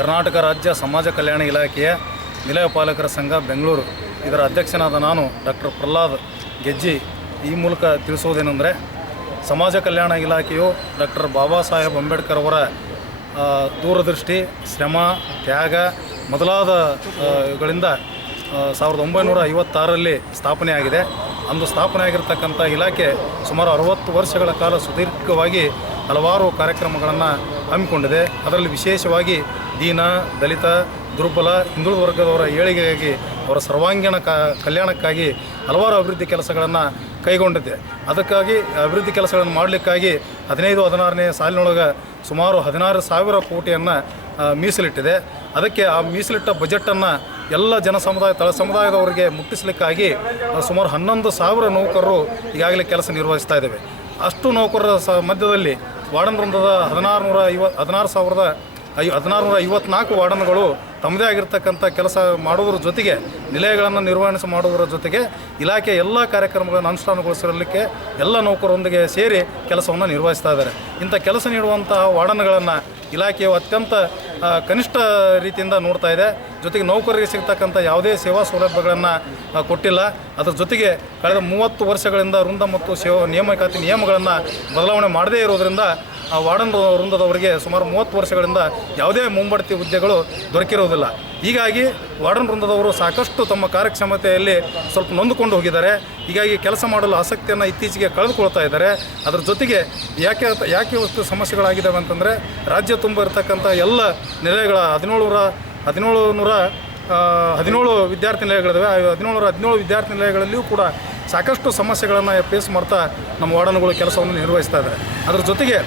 ಕರ್ನಾಟಕ ರಾಜ್ಯ ಸಮಾಜ ಕಲ್ಯಾಣ ಇಲಾಖೆಯ ನಿಲಯ ಪಾಲಕರ ಸಂಘ ಬೆಂಗಳೂರು ಇದರ ಅಧ್ಯಕ್ಷನಾದ ನಾನು ಡಾಕ್ಟರ್ ಪ್ರಹ್ಲಾದ್ ಗೆಜ್ಜಿ ಈ ಮೂಲಕ ತಿಳಿಸುವುದೇನೆಂದರೆ, ಸಮಾಜ ಕಲ್ಯಾಣ ಇಲಾಖೆಯು ಡಾಕ್ಟರ್ ಬಾಬಾ ಸಾಹೇಬ್ ಅಂಬೇಡ್ಕರ್ ಅವರ ದೂರದೃಷ್ಟಿ, ಶ್ರಮ, ತ್ಯಾಗ ಮೊದಲಾದ ಗಳಿಂದ 1956ರಲ್ಲಿ ಸ್ಥಾಪನೆಯಾಗಿದೆ. ಅಂದು ಸ್ಥಾಪನೆಯಾಗಿರ್ತಕ್ಕಂಥ ಇಲಾಖೆ ಸುಮಾರು 60 ವರ್ಷಗಳ ಕಾಲ ಸುದೀರ್ಘವಾಗಿ ಹಲವಾರು ಕಾರ್ಯಕ್ರಮಗಳನ್ನು ಹಮ್ಮಿಕೊಂಡಿದೆ. ಅದರಲ್ಲಿ ವಿಶೇಷವಾಗಿ ದೀನ, ದಲಿತ, ದುರ್ಬಲ, ಹಿಂದುಳಿದ ವರ್ಗದವರ ಏಳಿಗೆಗಾಗಿ, ಅವರ ಸರ್ವಾಂಗೀಣ ಕಲ್ಯಾಣಕ್ಕಾಗಿ ಹಲವಾರು ಅಭಿವೃದ್ಧಿ ಕೆಲಸಗಳನ್ನು ಕೈಗೊಂಡಿದೆ. ಅದಕ್ಕಾಗಿ ಅಭಿವೃದ್ಧಿ ಕೆಲಸಗಳನ್ನು ಮಾಡಲಿಕ್ಕಾಗಿ 15-16ನೇ ಸಾಲಿನೊಳಗೆ ಸುಮಾರು 16,000 ಕೋಟಿಯನ್ನು ಮೀಸಲಿಟ್ಟಿದೆ. ಅದಕ್ಕೆ ಆ ಮೀಸಲಿಟ್ಟ ಬಜೆಟನ್ನು ಎಲ್ಲ ಜನಸಮುದಾಯ, ತಳ ಸಮುದಾಯದವರಿಗೆ ಮುಟ್ಟಿಸಲಿಕ್ಕಾಗಿ ಸುಮಾರು 11,000 ನೌಕರರು ಈಗಾಗಲೇ ಕೆಲಸ ನಿರ್ವಹಿಸ್ತಾ ಇದ್ದೇವೆ. ಅಷ್ಟು ನೌಕರರ ಮಧ್ಯದಲ್ಲಿ ವಾರ್ಡನ್ ವೃಂದದ 16,454 ವಾರ್ಡನ್ಗಳು ತಮ್ಮದೇ ಆಗಿರ್ತಕ್ಕಂಥ ಕೆಲಸ ಮಾಡುವುದರ ಜೊತೆಗೆ, ನಿಲಯಗಳನ್ನು ನಿರ್ವಹಣೆ ಮಾಡುವುದರ ಜೊತೆಗೆ ಇಲಾಖೆ ಎಲ್ಲ ಕಾರ್ಯಕ್ರಮಗಳನ್ನು ಅನುಷ್ಠಾನಗೊಳಿಸಲಿಕ್ಕೆ ಎಲ್ಲ ನೌಕರರೊಂದಿಗೆ ಸೇರಿ ಕೆಲಸವನ್ನು ನಿರ್ವಹಿಸ್ತಾ ಇದ್ದಾರೆ. ಇಂಥ ಕೆಲಸ ನೀಡುವಂತಹ ವಾರ್ಡನ್ಗಳನ್ನು ಇಲಾಖೆಯು ಅತ್ಯಂತ ಕನಿಷ್ಠ ರೀತಿಯಿಂದ ನೋಡ್ತಾ ಇದೆ. ಜೊತೆಗೆ ನೌಕರರಿಗೆ ಸಿಗ್ತಕ್ಕಂಥ ಯಾವುದೇ ಸೇವಾ ಸೌಲಭ್ಯಗಳನ್ನು ಕೊಟ್ಟಿಲ್ಲ. ಅದರ ಜೊತೆಗೆ ಕಳೆದ 30 ವರ್ಷಗಳಿಂದ ವೃಂದ ಮತ್ತು ನೇಮಕಾತಿ ನಿಯಮಗಳನ್ನು ಬದಲಾವಣೆ ಮಾಡದೇ ಇರೋದರಿಂದ ಆ ವಾರ್ಡನ್ ವೃಂದದವರಿಗೆ ಸುಮಾರು 30 ವರ್ಷಗಳಿಂದ ಯಾವುದೇ ಮುಂಬಡ್ತಿ ಹುದ್ದೆಗಳು ದೊರಕಿರುವುದಿಲ್ಲ. ಹೀಗಾಗಿ ವಾರ್ಡನ್ ವೃಂದದವರು ಸಾಕಷ್ಟು ತಮ್ಮ ಕಾರ್ಯಕ್ಷಮತೆಯಲ್ಲಿ ಸ್ವಲ್ಪ ನೊಂದುಕೊಂಡು ಹೋಗಿದ್ದಾರೆ. ಹೀಗಾಗಿ ಕೆಲಸ ಮಾಡಲು ಆಸಕ್ತಿಯನ್ನು ಇತ್ತೀಚೆಗೆ ಕಳೆದುಕೊಳ್ತಾ ಇದ್ದಾರೆ. ಅದರ ಜೊತೆಗೆ ಯಾಕೆ ವಸ್ತು ಸಮಸ್ಯೆಗಳಾಗಿದ್ದಾವೆ ಅಂತಂದರೆ, ರಾಜ್ಯ ತುಂಬ ಇರತಕ್ಕಂಥ ಎಲ್ಲ ನಿಲಯಗಳ 1717 ವಿದ್ಯಾರ್ಥಿ ನಿಲಯಗಳಿವೆ. 1717 ವಿದ್ಯಾರ್ಥಿ ನಿಲಯಗಳಲ್ಲಿಯೂ ಕೂಡ ಸಾಕಷ್ಟು ಸಮಸ್ಯೆಗಳನ್ನು ಫೇಸ್ ಮಾಡ್ತಾ ನಮ್ಮ ವಾರ್ಡನ್ಗಳು ಕೆಲಸವನ್ನು ನಿರ್ವಹಿಸ್ತಾ ಇದ್ದಾರೆ. ಅದರ ಜೊತೆಗೆ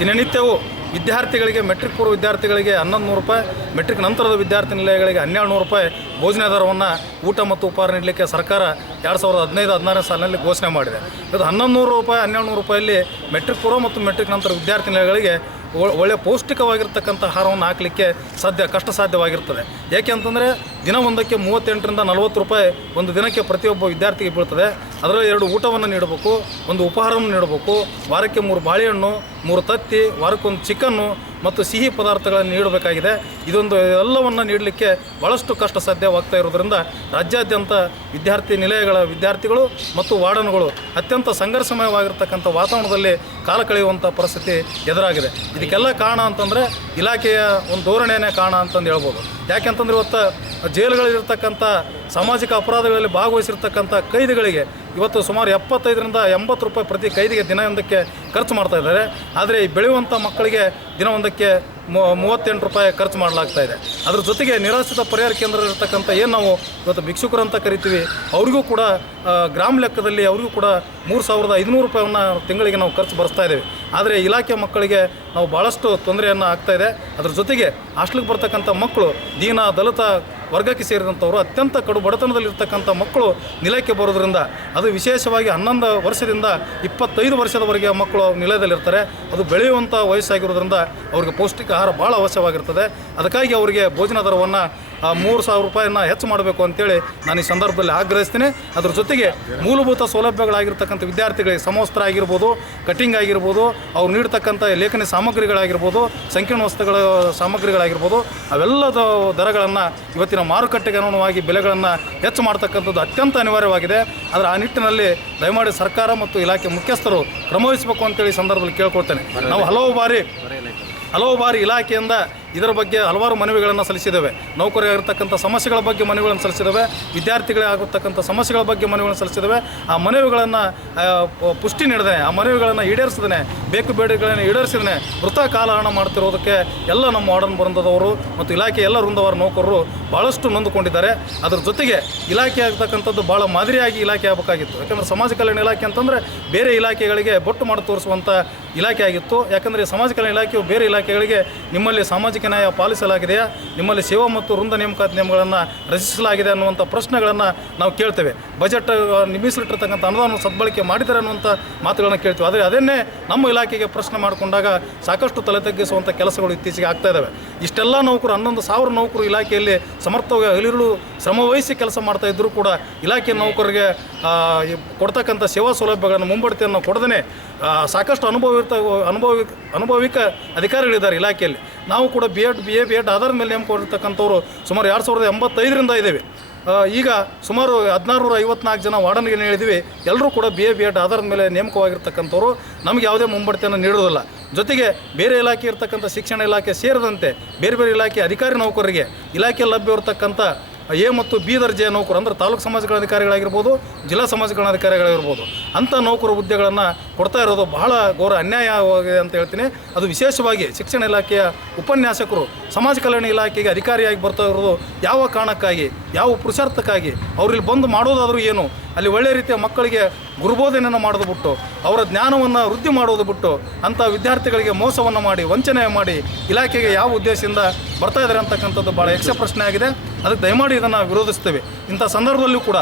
ದಿನನಿತ್ಯವೂ ವಿದ್ಯಾರ್ಥಿಗಳಿಗೆ, ಮೆಟ್ರಿಕ್ ಪೂರ್ವ ವಿದ್ಯಾರ್ಥಿಗಳಿಗೆ 1,100 ರೂಪಾಯಿ, ಮೆಟ್ರಿಕ್ ನಂತರದ ವಿದ್ಯಾರ್ಥಿ ನಿಲಯಗಳಿಗೆ 1,200 ರೂಪಾಯಿ ಭೋಜನ ದರವನ್ನು ಊಟ ಮತ್ತು ಉಪಹಾರ ನೀಡಲಿಕ್ಕೆ ಸರ್ಕಾರ 2015-16ನೇ ಸಾಲಿನಲ್ಲಿ ಘೋಷಣೆ ಮಾಡಿದೆ. ಇದು 1,100 ರೂಪಾಯಿ, 1,200 ರೂಪಾಯಲ್ಲಿ ಮೆಟ್ರಿಕ್ ಪೂರ್ವ ಮತ್ತು ಮೆಟ್ರಿಕ್ ನಂತರ ವಿದ್ಯಾರ್ಥಿ ನಿಲಯಗಳಿಗೆ ಒಳ್ಳೆಯ ಪೌಷ್ಟಿಕವಾಗಿರ್ತಕ್ಕಂಥ ಆಹಾರವನ್ನು ಹಾಕಲಿಕ್ಕೆ ಕಷ್ಟ ಸಾಧ್ಯವಾಗಿರ್ತದೆ. ಏಕೆ ಅಂತಂದರೆ ದಿನವೊಂದಕ್ಕೆ 38ರಿಂದ 40 ರೂಪಾಯಿ ಒಂದು ದಿನಕ್ಕೆ ಪ್ರತಿಯೊಬ್ಬ ವಿದ್ಯಾರ್ಥಿಗೆ ಬೀಳ್ತದೆ. ಅದರಲ್ಲಿ 2 ಊಟವನ್ನು ನೀಡಬೇಕು, ಒಂದು ಉಪಹಾರವನ್ನು ನೀಡಬೇಕು, ವಾರಕ್ಕೆ 3 ಬಾಳೆಹಣ್ಣು, 3 ತತ್ತಿ, ವಾರಕ್ಕೊಂದು ಚಿಕನ್ನು ಮತ್ತು ಸಿಹಿ ಪದಾರ್ಥಗಳನ್ನು ನೀಡಬೇಕಾಗಿದೆ. ಇದೊಂದು ಎಲ್ಲವನ್ನು ನೀಡಲಿಕ್ಕೆ ಭಾಳಷ್ಟು ಕಷ್ಟ ಸಾಧ್ಯವಾಗ್ತಾ ಇರೋದರಿಂದ ರಾಜ್ಯಾದ್ಯಂತ ವಿದ್ಯಾರ್ಥಿ ನಿಲಯಗಳ ವಿದ್ಯಾರ್ಥಿಗಳು ಮತ್ತು ವಾರ್ಡನ್ಗಳು ಅತ್ಯಂತ ಸಂಘರ್ಷಮಯವಾಗಿರ್ತಕ್ಕಂಥ ವಾತಾವರಣದಲ್ಲಿ ಕಾಲ ಕಳೆಯುವಂಥ ಪರಿಸ್ಥಿತಿ ಎದುರಾಗಿದೆ. ಇದಕ್ಕೆಲ್ಲ ಕಾರಣ ಅಂತಂದರೆ ಇಲಾಖೆಯ ಒಂದು ಧೋರಣೆಯೇ ಕಾರಣ ಅಂತಂದು ಹೇಳ್ಬೋದು. ಯಾಕೆಂತಂದರೆ ಇವತ್ತು ಜೈಲುಗಳಿರ್ತಕ್ಕಂಥ ಸಾಮಾಜಿಕ ಅಪರಾಧಗಳಲ್ಲಿ ಭಾಗವಹಿಸಿರ್ತಕ್ಕಂಥ ಕೈದಿಗಳಿಗೆ ಇವತ್ತು ಸುಮಾರು 75ರಿಂದ 80 ರೂಪಾಯಿ ಪ್ರತಿ ಕೈದಿಗೆ ದಿನವೊಂದಕ್ಕೆ ಖರ್ಚು ಮಾಡ್ತಾ ಇದ್ದಾರೆ. ಆದರೆ ಈ ಬೆಳೆಯುವಂಥ ಮಕ್ಕಳಿಗೆ ದಿನವೊಂದಕ್ಕೆ 38 ರೂಪಾಯಿ ಖರ್ಚು ಮಾಡಲಾಗ್ತಾ ಇದೆ. ಅದ್ರ ಜೊತೆಗೆ ನಿರಾಶ್ರಿತ ಪರಿಹಾರ ಕೇಂದ್ರ ಇರತಕ್ಕಂಥ ಏನು ನಾವು ಇವತ್ತು ಭಿಕ್ಷುಕರು ಅಂತ ಕರಿತೀವಿ, ಅವರಿಗೂ ಕೂಡ ಗ್ರಾಮ ಲೆಕ್ಕದಲ್ಲಿ ಅವರಿಗೂ ಕೂಡ 3,500 ರೂಪಾಯಿಯನ್ನು ತಿಂಗಳಿಗೆ ನಾವು ಖರ್ಚು ಬರೆಸ್ತಾ ಇದ್ದೇವೆ. ಆದರೆ ಇಲಾಖೆ ಮಕ್ಕಳಿಗೆ ನಾವು ಭಾಳಷ್ಟು ತೊಂದರೆಯನ್ನು ಆಗ್ತಾಯಿದೆ. ಅದ್ರ ಜೊತೆಗೆ ಹಾಸ್ಟೆಲ್ಗೆ ಬರ್ತಕ್ಕಂಥ ಮಕ್ಕಳು ದೀನ, ದಲಿತ ವರ್ಗಕ್ಕೆ ಸೇರಿದಂಥವರು, ಅತ್ಯಂತ ಕಡು ಬಡತನದಲ್ಲಿರ್ತಕ್ಕಂಥ ಮಕ್ಕಳು ನಿಲಯಕ್ಕೆ ಬರೋದ್ರಿಂದ, ಅದು ವಿಶೇಷವಾಗಿ 11 ವರ್ಷದಿಂದ 25 ವರ್ಷದವರೆಗೆ ಮಕ್ಕಳು ನಿಲಯದಲ್ಲಿರ್ತಾರೆ. ಅದು ಬೆಳೆಯುವಂಥ ವಯಸ್ಸಾಗಿರೋದ್ರಿಂದ ಅವ್ರಿಗೆ ಪೌಷ್ಟಿಕ ಆಹಾರ ಭಾಳ ಅವಶ್ಯವಾಗಿರ್ತದೆ. ಅದಕ್ಕಾಗಿ ಅವರಿಗೆ ಭೋಜನ ದರವನ್ನು 3,000 ರೂಪಾಯಿಯನ್ನು ಹೆಚ್ಚು ಮಾಡಬೇಕು ಅಂತೇಳಿ ನಾನು ಈ ಸಂದರ್ಭದಲ್ಲಿ ಆಗ್ರಹಿಸ್ತೀನಿ. ಅದ್ರ ಜೊತೆಗೆ ಮೂಲಭೂತ ಸೌಲಭ್ಯಗಳಾಗಿರ್ತಕ್ಕಂಥ ವಿದ್ಯಾರ್ಥಿಗಳಿಗೆ ಸಮವಸ್ತ್ರ ಆಗಿರ್ಬೋದು, ಕಟಿಂಗ್ ಆಗಿರ್ಬೋದು, ಅವ್ರು ನೀಡ್ತಕ್ಕಂಥ ಲೇಖನಿ ಸಾಮಗ್ರಿಗಳಾಗಿರ್ಬೋದು, ಸಂಕೀರ್ಣ ವಸ್ತುಗಳ ಸಾಮಗ್ರಿಗಳಾಗಿರ್ಬೋದು, ಅವೆಲ್ಲದ ದರಗಳನ್ನು ಇವತ್ತಿನ ಮಾರುಕಟ್ಟೆಗೆ ಅನುಗುಣವಾಗಿ ಬೆಲೆಗಳನ್ನು ಹೆಚ್ಚು ಮಾಡ್ತಕ್ಕಂಥದ್ದು ಅತ್ಯಂತ ಅನಿವಾರ್ಯವಾಗಿದೆ. ಆದರೆ ಆ ನಿಟ್ಟಿನಲ್ಲಿ ದಯಮಾಡಿ ಸರ್ಕಾರ ಮತ್ತು ಇಲಾಖೆ ಮುಖ್ಯಸ್ಥರು ಕ್ರಮವಹಿಸಬೇಕು ಅಂತೇಳಿ ಸಂದರ್ಭದಲ್ಲಿ ಕೇಳ್ಕೊಳ್ತೇನೆ. ನಾವು ಹಲವು ಬಾರಿ ಇಲಾಖೆಯಿಂದ ಇದರ ಬಗ್ಗೆ ಹಲವಾರು ಮನವಿಗಳನ್ನು ಸಲ್ಲಿಸಿದ್ದೇವೆ. ನೌಕರರಿಗಿರ್ತಕ್ಕಂಥ ಸಮಸ್ಯೆಗಳ ಬಗ್ಗೆ ಮನವಿಗಳನ್ನು ಸಲ್ಲಿಸಿದ್ದೇವೆ, ವಿದ್ಯಾರ್ಥಿಗಳಾಗಿರ್ತಕ್ಕಂಥ ಸಮಸ್ಯೆಗಳ ಬಗ್ಗೆ ಮನವಿಗಳನ್ನು ಸಲ್ಲಿಸಿದ್ದೇವೆ. ಆ ಮನವಿಗಳನ್ನು ಪುಷ್ಟಿ ನೀಡದೆ, ಆ ಮನವಿಗಳನ್ನು ಈಡೇರಿಸದೇ, ಬೇಕು ಬೇಡಿಕೆಗಳನ್ನು ಈಡೇರಿಸಿದೇ ವೃಥಾ ಕಾಲಹರಣ ಮಾಡ್ತಿರೋದಕ್ಕೆ ಎಲ್ಲ ನಮ್ಮ ವಾರ್ಡನ್ ವೃಂದದವರು ಮತ್ತು ಇಲಾಖೆ ಎಲ್ಲ ವೃಂದವಾರ ನೌಕರರು ಭಾಳಷ್ಟು ನೊಂದುಕೊಂಡಿದ್ದಾರೆ. ಅದರ ಜೊತೆಗೆ ಇಲಾಖೆ ಆಗ್ತಕ್ಕಂಥದ್ದು ಭಾಳ ಮಾದರಿಯಾಗಿ ಇಲಾಖೆ ಆಗಬೇಕಾಗಿತ್ತು. ಯಾಕಂದರೆ ಸಮಾಜ ಕಲ್ಯಾಣ ಇಲಾಖೆ ಅಂತಂದರೆ ಬೇರೆ ಇಲಾಖೆಗಳಿಗೆ ಬೊಟ್ಟು ಮಾಡಿ ತೋರಿಸುವಂಥ ಇಲಾಖೆ ಆಗಿತ್ತು. ಯಾಕಂದರೆ ಸಮಾಜ ಕಲ್ಯಾಣ ಇಲಾಖೆಯು ಬೇರೆ ಇಲಾಖೆಗಳಿಗೆ ನಿಮ್ಮಲ್ಲಿ ಸಾಮಾಜಿಕ ನ್ಯಾಯ ಪಾಲಿಸಲಾಗಿದೆಯಾ, ನಿಮ್ಮಲ್ಲಿ ಸೇವಾ ಮತ್ತು ವೃಂದ ನೇಮಕಾತಿ ನಿಯಮಗಳನ್ನು ರಚಿಸಲಾಗಿದೆ ಅನ್ನುವಂಥ ಪ್ರಶ್ನೆಗಳನ್ನು ನಾವು ಕೇಳ್ತೇವೆ. ಬಜೆಟ್ ಮೀಸಲಿಟ್ಟಿರ್ತಕ್ಕಂಥ ಅನುದಾನ ಸದ್ಬಳಕೆ ಮಾಡಿದ್ದಾರೆ ಅನ್ನುವಂಥ ಮಾತುಗಳನ್ನು ಕೇಳ್ತೀವಿ. ಆದರೆ ಅದನ್ನೇ ನಮ್ಮ ಇಲಾಖೆಗೆ ಪ್ರಶ್ನೆ ಮಾಡಿಕೊಂಡಾಗ ಸಾಕಷ್ಟು ತಲೆ ತಗ್ಗಿಸುವಂಥ ಕೆಲಸಗಳು ಇತ್ತೀಚೆಗೆ ಆಗ್ತಾ ಇದ್ದಾವೆ. ಇಷ್ಟೆಲ್ಲ ನೌಕರು 11,000 ನೌಕರು ಇಲಾಖೆಯಲ್ಲಿ ಸಮರ್ಥವಾಗಿ ಹಗಲಿರುಳು ಶ್ರಮವಹಿಸಿ ಕೆಲಸ ಮಾಡ್ತಾ ಇದ್ದರೂ ಕೂಡ ಇಲಾಖೆ ನೌಕರರಿಗೆ ಕೊಡ್ತಕ್ಕಂಥ ಸೇವಾ ಸೌಲಭ್ಯಗಳನ್ನು ಮುಂಬಡ್ತಿಯನ್ನು ಕೊಡದೇ ಸಾಕಷ್ಟು ಅನುಭವಿಕ ಅಧಿಕಾರಿಗಳಿದ್ದಾರೆ ಇಲಾಖೆಯಲ್ಲಿ. ನಾವು ಕೂಡ ಬಿ ಎಡ್ ಆಧಾರದ ಮೇಲೆ ನೇಮಕವಾಗಿರ್ತಕ್ಕಂಥವ್ರು ಸುಮಾರು 2085ರಿಂದ ಇದ್ದೇವೆ. ಈಗ ಸುಮಾರು 1654 ಜನ ವಾರ್ಡನ್ಗೆ ಹೇಳಿದ್ವಿ. ಎಲ್ಲರೂ ಕೂಡ ಬಿ ಎಡ್ ಆಧಾರದ ಮೇಲೆ ನೇಮಕವಾಗಿರ್ತಕ್ಕಂಥವ್ರು. ನಮಗೆ ಯಾವುದೇ ಮುಂಬಡ್ತಿಯನ್ನು ನೀಡೋದಿಲ್ಲ. ಜೊತೆಗೆ ಬೇರೆ ಇಲಾಖೆ ಇರ್ತಕ್ಕಂಥ ಶಿಕ್ಷಣ ಇಲಾಖೆ ಸೇರಿದಂತೆ ಬೇರೆ ಬೇರೆ ಇಲಾಖೆ ಅಧಿಕಾರಿ ನೌಕರರಿಗೆ ಇಲಾಖೆ ಲಭ್ಯವಿರ್ತಕ್ಕಂಥ ಎ ಮತ್ತು ಬಿ ದರ್ಜೆಯ ನೌಕರು ಅಂದರೆ ತಾಲೂಕು ಸಮಾಜಗಳ ಅಧಿಕಾರಿಗಳಾಗಿರ್ಬೋದು, ಜಿಲ್ಲಾ ಸಮಾಜಗಳ ಅಧಿಕಾರಿಗಳಾಗಿರ್ಬೋದು, ಅಂಥ ನೌಕರ ಹುದ್ದೆಗಳನ್ನು ಕೊಡ್ತಾ ಇರೋದು ಬಹಳ ಘೋರ ಅನ್ಯಾಯವಾಗಿದೆ ಅಂತ ಹೇಳ್ತೀನಿ. ಅದು ವಿಶೇಷವಾಗಿ ಶಿಕ್ಷಣ ಇಲಾಖೆಯ ಉಪನ್ಯಾಸಕರು ಸಮಾಜ ಕಲ್ಯಾಣ ಇಲಾಖೆಗೆ ಅಧಿಕಾರಿಯಾಗಿ ಬರ್ತಾ ಇರೋದು ಯಾವ ಕಾರಣಕ್ಕಾಗಿ, ಯಾವ ಪುರುಷಾರ್ಥಕ್ಕಾಗಿ? ಅವ್ರಲ್ಲಿ ಬಂದು ಮಾಡೋದಾದರೂ ಏನು? ಅಲ್ಲಿ ಒಳ್ಳೆಯ ರೀತಿಯ ಮಕ್ಕಳಿಗೆ ಗುರುಬೋಧನೆಯನ್ನು ಮಾಡೋದು ಬಿಟ್ಟು, ಅವರ ಜ್ಞಾನವನ್ನು ವೃದ್ಧಿ ಮಾಡೋದು ಬಿಟ್ಟು, ಅಂಥ ವಿದ್ಯಾರ್ಥಿಗಳಿಗೆ ಮೋಸವನ್ನು ಮಾಡಿ, ವಂಚನೆ ಮಾಡಿ ಇಲಾಖೆಗೆ ಯಾವ ಉದ್ದೇಶದಿಂದ ಬರ್ತಾ ಇದ್ದಾರೆ ಅಂತಕ್ಕಂಥದ್ದು ಭಾಳ ಯಕ್ಷ ಪ್ರಶ್ನೆ ಆಗಿದೆ. ಅದಕ್ಕೆ ದಯಮಾಡಿ ಇದನ್ನು ವಿರೋಧಿಸ್ತೇವೆ. ಇಂಥ ಸಂದರ್ಭದಲ್ಲೂ ಕೂಡ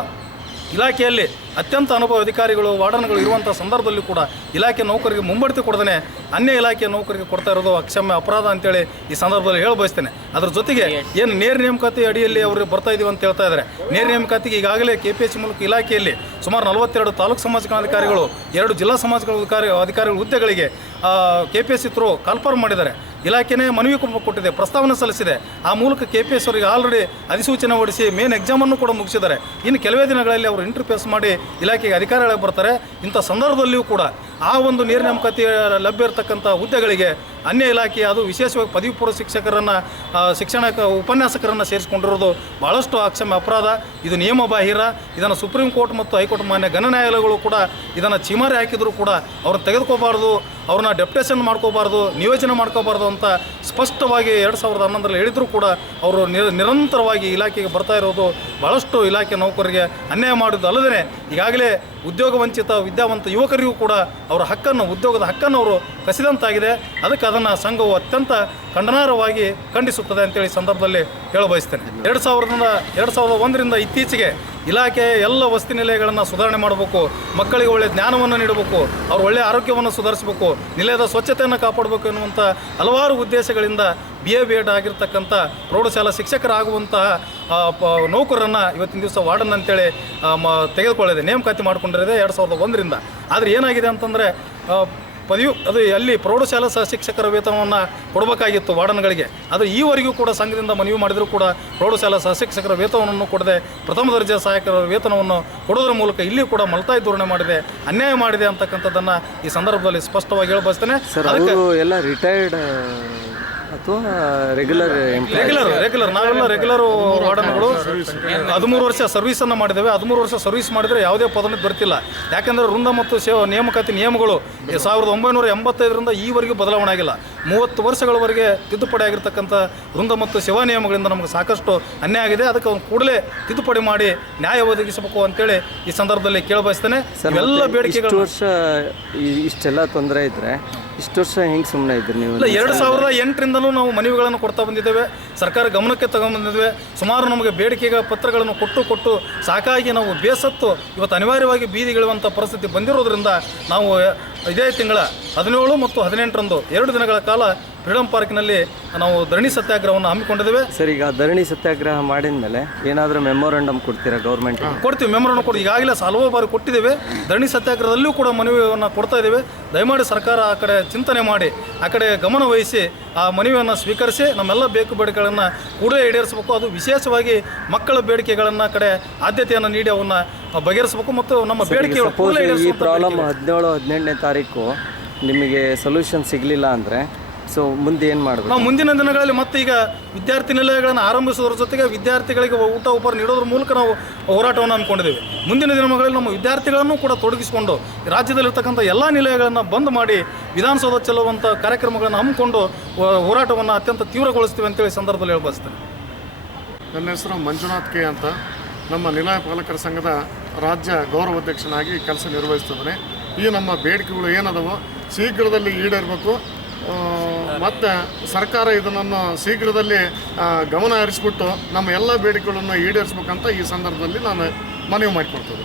ಇಲಾಖೆಯಲ್ಲಿ ಅತ್ಯಂತ ಅನುಭವ ಅಧಿಕಾರಿಗಳು, ವಾರ್ಡನ್ಗಳು ಇರುವಂಥ ಸಂದರ್ಭದಲ್ಲೂ ಕೂಡ ಇಲಾಖೆ ನೌಕರಿಗೆ ಮುಂಬಡ್ತಿ ಕೊಡದೇ ಅನ್ಯ ಇಲಾಖೆಯ ನೌಕರಿಗೆ ಕೊಡ್ತಾ ಇರೋದು ಅಕ್ಷಮ್ಯ ಅಪರಾಧ ಅಂತೇಳಿ ಈ ಸಂದರ್ಭದಲ್ಲಿ ಹೇಳ ಬಯಸ್ತೇನೆ. ಅದ್ರ ಜೊತೆಗೆ ಏನು ನೇರ ನೇಮಕಾತಿ ಅಡಿಯಲ್ಲಿ ಅವರು ಬರ್ತಾ ಇದೀವಿ ಅಂತ ಹೇಳ್ತಾ ಇದ್ದಾರೆ. ನೇರ ನೇಮಕಾತಿಗೆ ಈಗಾಗಲೇ KPH ಮೂಲಕ ಇಲಾಖೆಯಲ್ಲಿ ಸುಮಾರು 42 ತಾಲೂಕು ಸಮಾಜಗಳ ಅಧಿಕಾರಿಗಳು, 2 ಜಿಲ್ಲಾ ಸಮಾಜಗಳ ಅಧಿಕಾರಿಗಳ ಹುದ್ದೆಗಳಿಗೆ KPS ಥ್ರೂ ಕಾಲ್ಫಾರ್ಮ್ ಮಾಡಿದ್ದಾರೆ. ಇಲಾಖೆನೇ ಮನವಿ ಕೊಟ್ಟಿದೆ, ಪ್ರಸ್ತಾವನೆ ಸಲ್ಲಿಸಿದೆ. ಆ ಮೂಲಕ KPS ಅವರಿಗೆ ಆಲ್ರೆಡಿ ಅಧಿಸೂಚನೆ ಹೊರಡಿಸಿ ಮೇನ್ ಎಕ್ಸಾಮನ್ನು ಕೂಡ ಮುಗಿಸಿದ್ದಾರೆ. ಇನ್ನು ಕೆಲವೇ ದಿನಗಳಲ್ಲಿ ಅವರು ಇಂಟರ್ಫೇಸ್ ಮಾಡಿ ಇಲಾಖೆಗೆ ಅಧಿಕಾರಿಗಳಾಗಿ ಬರ್ತಾರೆ. ಇಂಥ ಸಂದರ್ಭದಲ್ಲಿಯೂ ಕೂಡ ಆ ಒಂದು ನೇರ ನೇಮಕಾತಿ ಲಭ್ಯ ಇರತಕ್ಕಂಥ ಹುದ್ದೆಗಳಿಗೆ ಅನ್ಯ ಇಲಾಖೆ, ಅದು ವಿಶೇಷವಾಗಿ ಪದವಿ ಪೂರ್ವ ಶಿಕ್ಷಕರನ್ನು, ಶಿಕ್ಷಣ ಉಪನ್ಯಾಸಕರನ್ನು ಸೇರಿಸಿಕೊಂಡಿರೋದು ಭಾಳಷ್ಟು ಅಕ್ಷಮ್ಯ ಅಪರಾಧ. ಇದು ನಿಯಮ ಬಾಹಿರ. ಇದನ್ನು ಸುಪ್ರೀಂ ಕೋರ್ಟ್ ಮತ್ತು ಹೈಕೋರ್ಟ್ ಮಾನ್ಯ ಘನ ನ್ಯಾಯಾಲಯಗಳು ಕೂಡ ಇದನ್ನು ಚೀಮಾರಿ ಹಾಕಿದರೂ ಕೂಡ ಅವ್ರನ್ನ ತೆಗೆದುಕೋಬಾರ್ದು, ಅವ್ರನ್ನ ಡೆಪ್ಯುಟೇಷನ್ ಮಾಡ್ಕೋಬಾರ್ದು, ನಿಯೋಜನೆ ಮಾಡ್ಕೋಬಾರ್ದು ಅಂತ ಸ್ಪಷ್ಟವಾಗಿ 2011ರಲ್ಲಿ ಹೇಳಿದರೂ ಕೂಡ ಅವರು ನಿರಂತರವಾಗಿ ಇಲಾಖೆಗೆ ಬರ್ತಾ ಇರೋದು ಭಾಳಷ್ಟು ಇಲಾಖೆ ನೌಕರರಿಗೆ ಅನ್ಯಾಯ ಮಾಡೋದು ಅಲ್ಲದೇ ಈಗಾಗಲೇ ಉದ್ಯೋಗ ವಂಚಿತ ವಿದ್ಯಾವಂತ ಯುವಕರಿಗೂ ಕೂಡ ಅವರ ಹಕ್ಕನ್ನು, ಉದ್ಯೋಗದ ಹಕ್ಕನ್ನು ಅವರು ಕಸಿದಂತಾಗಿದೆ. ಅದಕ್ಕೆ ಅದನ್ನು ಸಂಘವು ಅತ್ಯಂತ ಖಂಡನಾರ್ಹವಾಗಿ ಖಂಡಿಸುತ್ತದೆ ಅಂತೇಳಿ ಸಂದರ್ಭದಲ್ಲಿ ಹೇಳಬಯಸ್ತೇನೆ. 2001ರಿಂದ ಇತ್ತೀಚೆಗೆ ಇಲಾಖೆಯ ಎಲ್ಲ ವಸತಿ ನಿಲಯಗಳನ್ನು ಸುಧಾರಣೆ ಮಾಡಬೇಕು, ಮಕ್ಕಳಿಗೆ ಒಳ್ಳೆಯ ಜ್ಞಾನವನ್ನು ನೀಡಬೇಕು, ಅವ್ರ ಒಳ್ಳೆಯ ಆರೋಗ್ಯವನ್ನು ಸುಧಾರಿಸಬೇಕು, ನಿಲಯದ ಸ್ವಚ್ಛತೆಯನ್ನು ಕಾಪಾಡಬೇಕು ಎನ್ನುವಂಥ ಹಲವಾರು ಉದ್ದೇಶಗಳಿಂದ BA ಆಗಿರ್ತಕ್ಕಂಥ ಪ್ರೌಢಶಾಲಾ ಶಿಕ್ಷಕರಾಗುವಂತಹ ನೌಕರರನ್ನು ಇವತ್ತಿನ ದಿವಸ ವಾರ್ಡನ್ ಅಂತೇಳಿ ತೆಗೆದುಕೊಳ್ಳಿದೆ, ನೇಮಕಾತಿ ಮಾಡಿಕೊಂಡಿರೋದೆ 2001ರಿಂದ. ಆದರೆ ಏನಾಗಿದೆ ಅಂತಂದರೆ ಅದು ಅಲ್ಲಿ ಪ್ರೌಢಶಾಲಾ ಶಿಕ್ಷಕರ ವೇತನವನ್ನು ಕೊಡಬೇಕಾಗಿತ್ತು ವಾರ್ಡನ್ಗಳಿಗೆ. ಅದು ಈವರೆಗೂ ಕೂಡ ಸಂಘದಿಂದ ಮನವಿ ಮಾಡಿದರೂ ಕೂಡ ಪ್ರೌಢಶಾಲಾ ಶಿಕ್ಷಕರ ವೇತನವನ್ನು ಕೊಡದೆ ಪ್ರಥಮ ದರ್ಜೆ ಸಹಾಯಕರ ವೇತನವನ್ನು ಕೊಡೋದ್ರ ಮೂಲಕ ಇಲ್ಲಿ ಕೂಡ ಮಲತಾಯಿ ಧೋರಣೆ ಮಾಡಿದೆ, ಅನ್ಯಾಯ ಮಾಡಿದೆ ಅಂತಕ್ಕಂಥದ್ದನ್ನು ಈ ಸಂದರ್ಭದಲ್ಲಿ ಸ್ಪಷ್ಟವಾಗಿ ಹೇಳಬಯಸ್ತೇನೆ. ಅದಕ್ಕೆ ಎಲ್ಲ ರಿಟೈರ್ಡ್ ಅಥವಾ ರೆಗ್ಯುಲರ್ ನಾವೆಲ್ಲ ರೆಗ್ಯುಲರ್ ವಾರ್ಡನ್ಗಳು 13 ವರ್ಷ ಸರ್ವಿಸನ್ನು ಮಾಡಿದ್ದೇವೆ. 13 ವರ್ಷ ಸರ್ವಿಸ್ ಮಾಡಿದರೆ ಯಾವುದೇ ಪದೋನ್ನತಿ ಬರ್ತಿಲ್ಲ. ಯಾಕೆಂದರೆ ವೃಂದ ಮತ್ತು ನೇಮಕಾತಿ ನಿಯಮಗಳು 1985ರಿಂದ ಈವರೆಗೂ ಬದಲಾವಣೆ ಆಗಿಲ್ಲ. 30 ವರ್ಷಗಳವರೆಗೆ ತಿದ್ದುಪಡಿ ಆಗಿರ್ತಕ್ಕಂಥ ವೃಂದ ಮತ್ತು ಸೇವಾ ನಿಯಮಗಳಿಂದ ನಮಗೆ ಸಾಕಷ್ಟು ಅನ್ಯಾಯ ಆಗಿದೆ. ಅದಕ್ಕೆ ಅವ್ನು ಕೂಡಲೇ ತಿದ್ದುಪಡಿ ಮಾಡಿ ನ್ಯಾಯ ಒದಗಿಸಬೇಕು ಅಂತೇಳಿ ಈ ಸಂದರ್ಭದಲ್ಲಿ ಕೇಳಬಯಸ್ತೇನೆ. ಎಲ್ಲ ಬೇಡಿಕೆಗಳು ಇಷ್ಟೆಲ್ಲ ತೊಂದರೆ ಇದ್ದರೆ ಇಷ್ಟು ವರ್ಷ ಹೆಂಗೆ ಸುಮ್ಮನೆ ಇದ್ರಿ ನೀವು? 2008ರಿಂದಲೂ ನಾವು ಮನವಿಗಳನ್ನು ಕೊಡ್ತಾ ಬಂದಿದ್ದೇವೆ, ಸರ್ಕಾರ ಗಮನಕ್ಕೆ ತಗೊಂಡ್ಬಂದಿದ್ದೇವೆ. ಸುಮಾರು ನಮಗೆ ಬೇಡಿಕೆಗಳ ಪತ್ರಗಳನ್ನು ಕೊಟ್ಟು ಸಾಕಾಗಿ ನಾವು ಬೇಸತ್ತು ಇವತ್ತು ಅನಿವಾರ್ಯವಾಗಿ ಬೀದಿಗಿಳುವಂಥ ಪರಿಸ್ಥಿತಿ ಬಂದಿರೋದ್ರಿಂದ ನಾವು ಇದೇ ತಿಂಗಳ 17 ಮತ್ತು 18ರಂದು 2 ದಿನಗಳ ಕಾಲ ಫ್ರೀಡಂ ಪಾರ್ಕ್ನಲ್ಲಿ ನಾವು ಧರಣಿ ಸತ್ಯಾಗ್ರಹವನ್ನು ಹಮ್ಮಿಕೊಂಡಿದ್ದೇವೆ. ಸರ್, ಈಗ ಧರಣಿ ಸತ್ಯಾಗ್ರಹ ಮಾಡಿದ ಮೇಲೆ ಏನಾದರೂ ಮೆಮೊರಂಡಮ್ ಕೊಡ್ತೀರಾ ಗೌರ್ಮೆಂಟ್? ಕೊಡ್ತೀವಿ, ಮೆಮೊರಂಡಮ್ ಕೊಡಿ. ಈಗಾಗಲೇ ಹಲವು ಬಾರಿ ಕೊಟ್ಟಿದ್ದೇವೆ. ಧರಣಿ ಸತ್ಯಾಗ್ರಹದಲ್ಲೂ ಕೂಡ ಮನವಿಯನ್ನು ಕೊಡ್ತಾ ಇದ್ದೇವೆ. ದಯಮಾಡಿ ಸರ್ಕಾರ ಆ ಕಡೆ ಚಿಂತನೆ ಮಾಡಿ, ಆ ಕಡೆ ಗಮನ ವಹಿಸಿ ಆ ಮನವಿಯನ್ನು ಸ್ವೀಕರಿಸಿ ನಮ್ಮೆಲ್ಲ ಬೇಡಿಕೆಗಳನ್ನು ಕೂಡಲೇ ಈಡೇರಿಸಬೇಕು. ಅದು ವಿಶೇಷವಾಗಿ ಮಕ್ಕಳ ಬೇಡಿಕೆಗಳನ್ನು ಕಡೆ ಆದ್ಯತೆಯನ್ನು ನೀಡಿ ಅವನ್ನ ಬಗೆಹರಿಸಬೇಕು ಮತ್ತು ನಮ್ಮ ಬೇಡಿಕೆಗಳು ಈ ಪ್ರಾಬ್ಲಮ್ 17-18ನೇ ತಾರೀಕು ನಿಮಗೆ ಸೊಲ್ಯೂಷನ್ ಸಿಗಲಿಲ್ಲ ಅಂದರೆ ಸೊ ಮುಂದೆ ಏನು ಮಾಡಬೇಕು? ನಾವು ಮುಂದಿನ ದಿನಗಳಲ್ಲಿ ಮತ್ತೆ ಈಗ ವಿದ್ಯಾರ್ಥಿ ನಿಲಯಗಳನ್ನು ಆರಂಭಿಸೋದ್ರ ಜೊತೆಗೆ ವಿದ್ಯಾರ್ಥಿಗಳಿಗೆ ಊಟ ಉಪಹಾರ ನೀಡೋದ್ರ ಮೂಲಕ ನಾವು ಹೋರಾಟವನ್ನು ಹಮ್ಮಿಕೊಂಡಿದ್ದೇವೆ. ಮುಂದಿನ ದಿನಗಳಲ್ಲಿ ನಮ್ಮ ವಿದ್ಯಾರ್ಥಿಗಳನ್ನು ಕೂಡ ತೊಡಗಿಸಿಕೊಂಡು ರಾಜ್ಯದಲ್ಲಿರ್ತಕ್ಕಂಥ ಎಲ್ಲ ನಿಲಯಗಳನ್ನು ಬಂದ್ ಮಾಡಿ ವಿಧಾನಸೌಧ ಚೆಲ್ಲುವಂಥ ಕಾರ್ಯಕ್ರಮಗಳನ್ನು ಹಮ್ಮಿಕೊಂಡು ಹೋರಾಟವನ್ನು ಅತ್ಯಂತ ತೀವ್ರಗೊಳಿಸ್ತೀವಿ ಅಂತೇಳಿ ಸಂದರ್ಭದಲ್ಲಿ ಹೇಳಬಯಸ್ತೇನೆ. ನನ್ನ ಹೆಸರು ಮಂಜುನಾಥ್ ಕೆ ಅಂತ. ನಮ್ಮ ನಿಲಯ ಪಾಲಕರ ಸಂಘದ ರಾಜ್ಯ ಗೌರವಾಧ್ಯಕ್ಷನಾಗಿ ಕೆಲಸ ನಿರ್ವಹಿಸ್ತಿದ್ದೇನೆ. ಈ ನಮ್ಮ ಬೇಡಿಕೆಗಳು ಏನದವೋ ಶೀಘ್ರದಲ್ಲಿ ಈಡೇರಬೇಕು ಮತ್ತು ಸರ್ಕಾರ ಇದನ್ನು ಶೀಘ್ರದಲ್ಲಿ ಗಮನ ಹರಿಸ್ಬಿಟ್ಟು ನಮ್ಮ ಎಲ್ಲ ಬೇಡಿಕೆಗಳನ್ನು ಈಡೇರಿಸ್ಬೇಕಂತ ಈ ಸಂದರ್ಭದಲ್ಲಿ ನಾನು ಮನವಿ ಮಾಡಿಕೊಳ್ತೇನೆ.